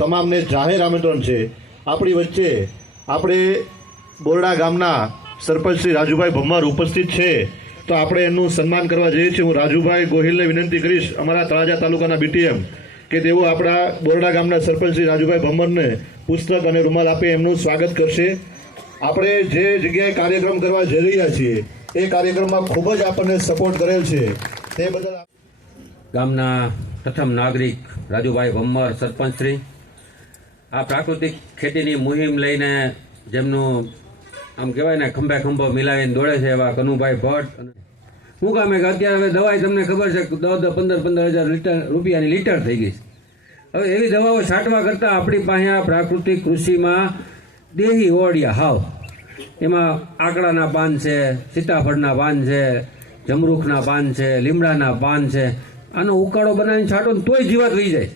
તમામને જાહેર આમંત્રણ છે. આપણી વચ્ચે આપણે બોરડા ગામના સરપંચ શ્રી રાજુભાઈ ભમ્મર ઉપસ્થિત છે, તો આપણે એમનું સન્માન કરવા જઈએ છીએ. હું રાજુભાઈ ગોહિલને વિનંતી કરીશ, અમારા તળાજા તાલુકાના બીટીએમ, કે તેઓ આપણા બોરડા ગામના સરપંચ શ્રી રાજુભાઈ ભમ્મરને પુસ્તક અને રૂમાલ આપી એમનું સ્વાગત કરશે. આપણે જે જગ્યાએ કાર્યક્રમ કરવા જઈ રહ્યા છીએ એ કાર્યક્રમમાં ખૂબ જ આપણને સપોર્ટ કરેલ છે, તે બદલ ગામના પ્રથમ નાગરિક રાજુભાઈ ભમ્મર સરપંચશ્રી, આ પ્રાકૃતિક ખેતીની મુહિમ લઈને જેમનું આમ કહેવાય ને ખંભે ખંભો મિલાવીને દોડે છે એવા કનુભાઈ ભટ્ટ. શું કામે કે અત્યારે હવે દવાઈ તમને ખબર છે 10-15 રૂપિયાની લીટર થઈ ગઈ છે. હવે એવી દવાઓ છાંટવા કરતાં આપણી પાસે આ પ્રાકૃતિક કૃષિમાં દેહી ઓળિયા હાવ, એમાં આકડાના પાન છે, સીતાફળના પાન છે, જમરૂખના પાન છે, લીમડાના પાન છે, આનો ઉકાળો બનાવીને છાંટો ને તોય જીવાત વહી જાય.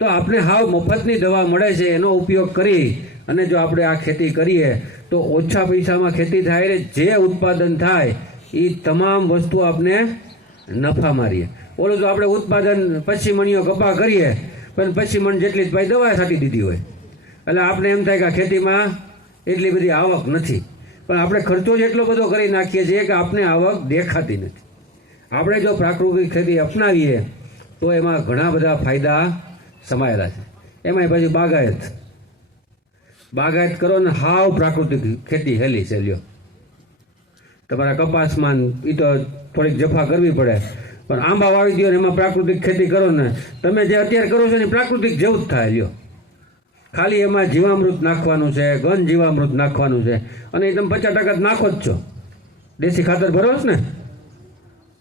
તો આપણે હાવ મફતની દવા મળે છે, એનો ઉપયોગ કરી અને જો આપણે આ ખેતી કરીએ તો ઓછા પૈસામાં ખેતી થાય ને જે ઉત્પાદન થાય એ તમામ વસ્તુ આપણે નફા મારીએ. ઓલું તો આપણે ઉત્પાદન 25 મણીઓ કપા કરીએ પણ 25 મણ જેટલી જ ભાઈ દવા છાંટી દીધી હોય, એટલે આપણે એમ થાય કે આ ખેતીમાં એટલી બધી આવક નથી, પણ આપણે ખર્ચો જ એટલો બધો કરી નાખીએ છીએ કે આપણે આવક દેખાતી નથી. આપણે જો પ્રાકૃતિક ખેતી અપનાવીએ તો એમાં ઘણા બધા ફાયદા સમાયેલા છે. એમાંય પછી બાગાયત કરો ને હાવ પ્રાકૃતિક ખેતી હેલી છે. લ્યો તમારા કપાસમાં એ તો થોડીક જફા કરવી પડે, પણ આંબા વાવી દો ને એમાં પ્રાકૃતિક ખેતી કરો ને તમે જે અત્યારે કરો છો ને પ્રાકૃતિક જેવું જ થાય. લ્યો ખાલી એમાં જીવામૃત નાખવાનું છે, ઘન જીવામૃત નાખવાનું છે, અને એ તમે 50% નાખો જ છો. દેશી ખાતર ભરો છો ને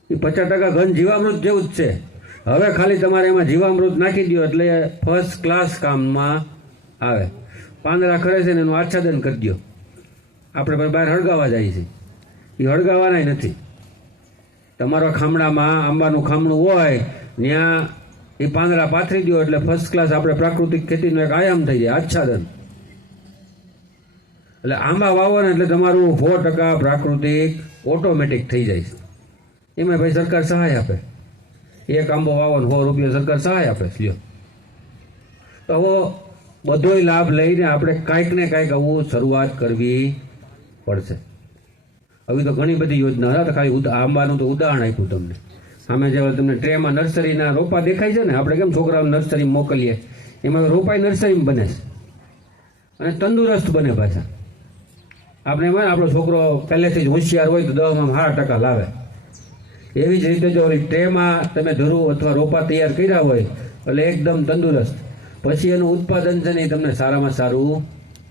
એ 50% ઘન જીવામૃત જેવું જ છે. હવે ખાલી તમારે એમાં જીવામૃત નાખી દો એટલે ફર્સ્ટ ક્લાસ કામમાં આવે. પાંદડા ખરે છે ને એનું આચ્છાદન કરી દો. આપણે બહાર હળગાવા જાય છે, એ હળગાવાના નથી. તમારા ખામણામાં આંબાનું ખામણું હોય ત્યાં એ પાંદડા પાથરી દો એટલે ફર્સ્ટ ક્લાસ આપણે પ્રાકૃતિક ખેતીનો એક આયામ થઈ જાય, આચ્છાદન. એટલે આંબા વાવો ને એટલે તમારું 100% પ્રાકૃતિક ઓટોમેટિક થઈ જાય છે. એમાં ભાઈ સરકાર સહાય આપે, એક આંબો વાવો ને 100 રૂપિયા સરકાર સહાય આપે. લ્યો તો હવે બધોય લાભ લઈને આપણે કાંઈક ને કાંઈક આવું શરૂઆત કરવી પડશે. હવે તો ઘણી બધી યોજના હતા, તો ખાલી આંબાનું તો ઉદાહરણ આપ્યું તમને. સામે જે તમને ટ્રેમાં નર્સરીના રોપા દેખાય છે ને, આપણે કેમ છોકરાઓને નર્સરી મોકલીએ, એમાં રોપાઈ નર્સરીમાં બને છે અને તંદુરસ્ત બને પાછા. આપણે એમાં આપણો છોકરો પહેલેથી જ હોશિયાર હોય તો 10માં 8% લાવે. એવી જ રીતે જો ટ્રેમાં તમે ધરું અથવા રોપા તૈયાર કર્યા હોય એટલે એકદમ તંદુરસ્ત, પછી એનું ઉત્પાદન છે ને એ તમને સારામાં સારું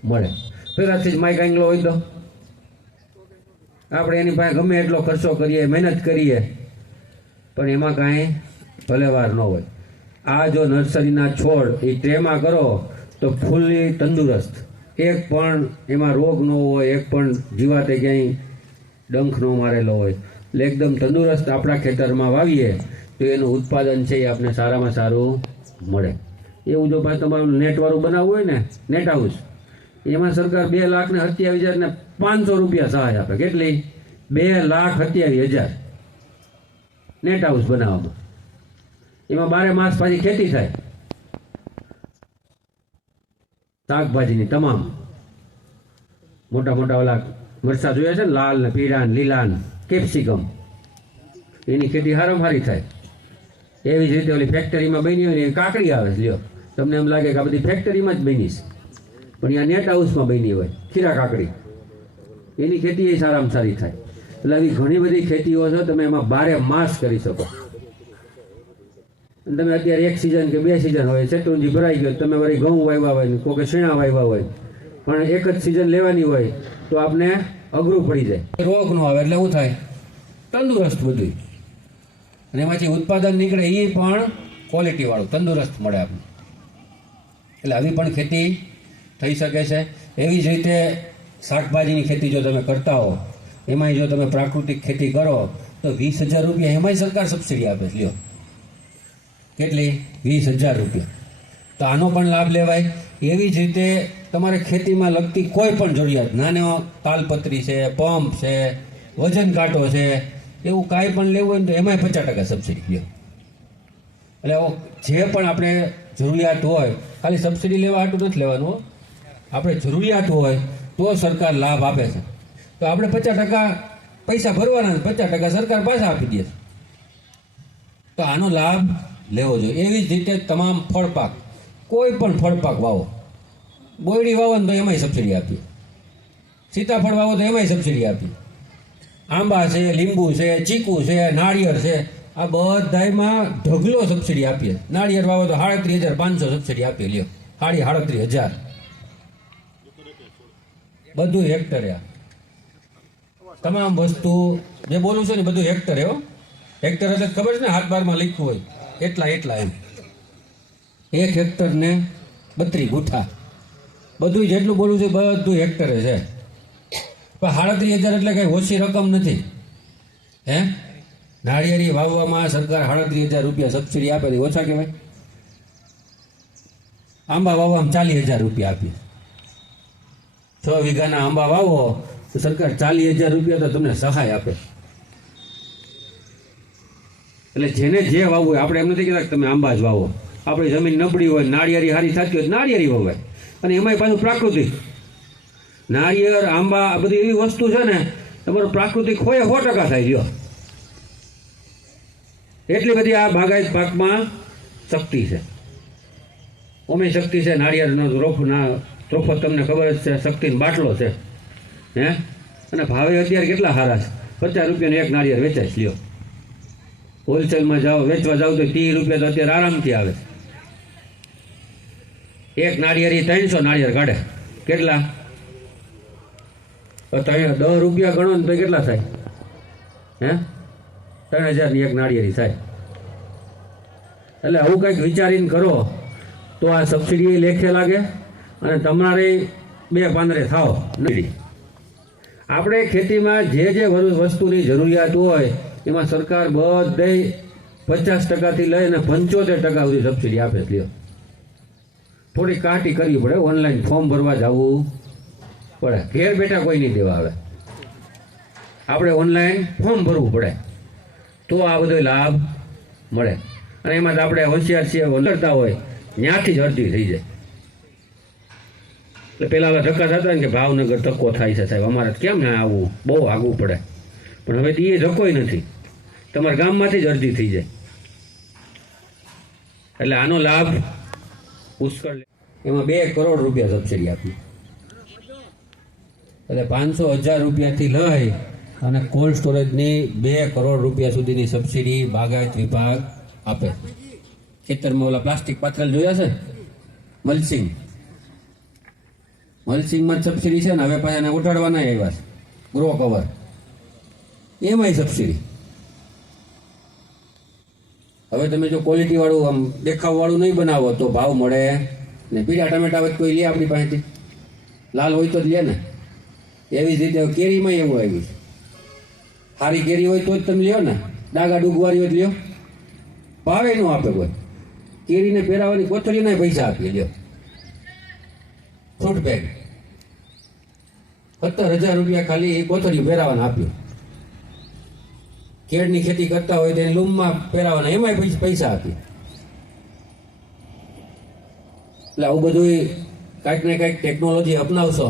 મળે. પહેલાંથી જ માઇક આંગલો હોય તો આપણે એની પાસે ગમે એટલો ખર્ચો કરીએ, મહેનત કરીએ, પણ એમાં કાંઈ ભલેવાર ન હોય. આ જો નર્સરીના છોડ એ ટ્રેમાં કરો તો ફૂલ્લી તંદુરસ્ત, એક પણ એમાં રોગ ન હોય, એક પણ જીવાતે ક્યાંય ડંખ ન મારેલો હોય, એટલે એકદમ તંદુરસ્ત આપણા ખેતરમાં વાવીએ તો એનું ઉત્પાદન છે એ આપણે સારામાં સારું મળે. એવું જો ભાઈ તમારું નેટવાળું બનાવવું હોય ને, નેટ હાઉસ, એમાં સરકાર 2,27,500 રૂપિયા સહાય આપે. કેટલી? 2,27,000 નેટ હાઉસ બનાવવામાં. એમાં 12 માસ પાછી ખેતી થાય, શાકભાજીની તમામ. મોટા મોટા ઓલા મરચાં જોયા છે ને, લાલ ને પીળા ને લીલા ને કેપ્સિકમ, એની ખેતી હારામાં હારી થાય. એવી જ રીતે ઓલી ફેક્ટરીમાં બની હોય ને એ કાકડી આવે. લ્યો તમને એમ લાગે કે આ બધી ફેક્ટરીમાં જ બની છે, પણ અહીંયા નેટ હાઉસમાં બની હોય ખીરા કાકડી, એની ખેતી એ સારામાં સારી થાય. એટલે આવી ઘણી બધી ખેતીઓ છે, તમે એમાં 12 માસ કરી શકો. અને તમે અત્યારે 1 સિઝન કે 2 સિઝન હોય, શેત્રુંજી ભરાઈ ગયો, તમે વળી ઘઉં વાવ્યા હોય, કોઈ શીણા વાવ્યા હોય, પણ એક જ સિઝન લેવાની હોય તો આપણે અઘરું પડી જાય. રોગ ન આવે એટલે શું થાય? તંદુરસ્ત બધું, અને એમાંથી ઉત્પાદન નીકળે એ પણ ક્વોલિટીવાળું તંદુરસ્ત મળે આપણને. એટલે આવી પણ ખેતી થઈ શકે છે. એવી જ રીતે શાકભાજીની ખેતી જો તમે કરતા હો, એમાંય જો તમે પ્રાકૃતિક ખેતી કરો તો 20,000 રૂપિયા એમાંય સરકાર સબસિડી આપે. લ્યો કેટલી? 20,000 રૂપિયા. તો આનો પણ લાભ લેવાય. એવી જ રીતે તમારે ખેતીમાં લગતી કોઈ પણ જરૂરિયાત, નાનો તાલપત્રી છે, પંપ છે, વજન કાંટો છે, એવું કાંઈ પણ લેવું હોય ને તો એમાંય 50% સબસિડી લ્યો. એટલે જે પણ આપણે જરૂરિયાત હોય, ખાલી સબસિડી લેવા હાટું નથી લેવાનું હો. આપણે જરૂરિયાત હોય તો સરકાર લાભ આપે છે. તો આપણે 50% પૈસા ભરવાના, 50% સરકાર પાછા આપી દે છે. તો આનો લાભ લેવો જોઈએ. એવી જ રીતે તમામ ફળપાક, કોઈ પણ ફળપાક વાવો, બોયડી વાવો ને તો એમાંય સબસિડી આપીએ, સીતાફળ વાવો તો એમાંય સબસિડી આપીએ, આંબા છે, લીંબુ છે, ચીકુ છે, નાળિયેર છે, આ બધામાં ઢગલો સબસિડી આપીએ. નાળિયેર વાવો તો 37,500 સબસિડી આપીએ. લ્યો 37,000 બધું હેક્ટરે. આ તમામ વસ્તુ જે બોલું છું ને બધું હેક્ટરે હો. હેક્ટર એટલે ખબર છે ને, હાથ બારમાં લખ્યું હોય એટલા એમ. 1 હેક્ટરને 32 ગુઠા, બધું જેટલું બોલું છું બધું હેક્ટરે છે. પણ 37,000 એટલે કઈ ઓછી રકમ નથી. હે, નાળિયેરી વાવવામાં સરકાર 37,000 રૂપિયા સબસિડી આપે છે, ઓછા કહેવાય? આંબા વાવવામાં 40,000 રૂપિયા આપીએ. 6 વીઘાના આંબા વાવો તો સરકાર 40,000 રૂપિયા તો તમને સહાય આપે. એટલે જેને જે વાવવું હોય, આપણે એમ નથી કહેતા કે તમે આંબા જ વાવો. આપણી જમીન નબળી હોય, નાળિયેરી સારી થતી હોય, નાળિયેરી વવાય. અને એમાંય પાછું પ્રાકૃતિક નાળિયેર, આંબા, આ બધી એવી વસ્તુ છે ને, તમારું પ્રાકૃતિક હોય 100% થાય. લ્યો એટલી બધી આ બાગાયત પાકમાં શક્તિ છે. ઓમે શક્તિ છે. નાળિયેરનો ત્રોફો તમને ખબર જ છે, શક્તિનો બાટલો છે. હે, અને ભાવે અત્યારે કેટલા સારા છે. 50 રૂપિયાનું એક નાળિયેર વેચાય છે. લ્યો હોલસેલમાં જાઓ, વેચવા જાઓ તો 30 રૂપિયા તો અત્યારે આરામથી આવે. એક નાળિયેરી 300 નાળિયેર કાઢે. કેટલા? 10 રૂપિયા ગણો ને તો કેટલા થાય? હે, 3,000ની એક નાળિયેરી થાય. એટલે આવું કંઈક વિચારીને કરો તો આ સબસિડી લેખે લાગે અને તમારે 2 પાંદડે થાવ નહીં. આપણે ખેતીમાં જે વસ્તુની જરૂરિયાત હોય એમાં સરકાર બધે 50%થી લઈને 75% સુધી સબસિડી આપે. લ્યો થોડી કાટી કરવી પડે, ઓનલાઈન ફોર્મ ભરવા જવું પડે. ઘેર બેઠા કોઈ નહીં દેવા આવે, આપણે ઓનલાઈન ફોર્મ ભરવું પડે તો આ બધો લાભ મળે. અને એમાં તો આપણે હોશિયાર છીએ, કરતા હોય ત્યાંથી જ અરજી થઈ જાય. એટલે પહેલાં હવે ધક્કા થતા ને કે ભાવનગર ધક્કો થાય છે સાહેબ, અમારે કેમ ના આવવું, બહુ આગવું પડે. પણ હવે તો એ ધક્કોય નથી, તમારા ગામમાંથી જ અરજી થઈ જાય. એટલે આનો લાભ પુષ્કળ. એમાં 2 કરોડ રૂપિયા સબસિડી આપી. એટલે 500,000 રૂપિયાથી લઈ અને કોલ્ડ સ્ટોરેજની 2 કરોડ રૂપિયા સુધીની સબસિડી બાગાયત વિભાગ આપે. ખેતરમાં ઓલા પ્લાસ્ટિક પાથરેલ જોયા છે, મલ્ચિંગમાં જ સબસિડી છે ને. હવે પાછા એને ઉઠાડવાના આવ્યા છે, ગ્રો કવર, એમાંય સબસિડી. હવે તમે જો ક્વોલિટી વાળું, આમ દેખાવ વાળું નહીં બનાવો તો ભાવ મળે ને. પીળા ટમેટા હોય કોઈ લે આપણી પાસેથી, લાલ હોય તો જ લે ને. એવી જ રીતે કેરીમાં એવું આવ્યું છે. સારી કેરી હોય તો જ તમે લ્યો ને, ડાગા ડૂગવારી હોય લ્યો, ભાવે ન આપે કોઈ. કેરીને પહેરાવાની કોથળીના પૈસા આપીએ. લ્યો ફ્રૂટ બેગ 17,000 રૂપિયા ખાલી એ કોથળી પહેરાવાના આપ્યું. કેળની ખેતી કરતા હોય તેને લૂમમાં પહેરાવાના, એમાંય પૈસા આપીએ. એટલે આવું બધું કાંઈક ને કાંઈક ટેકનોલોજી અપનાવશો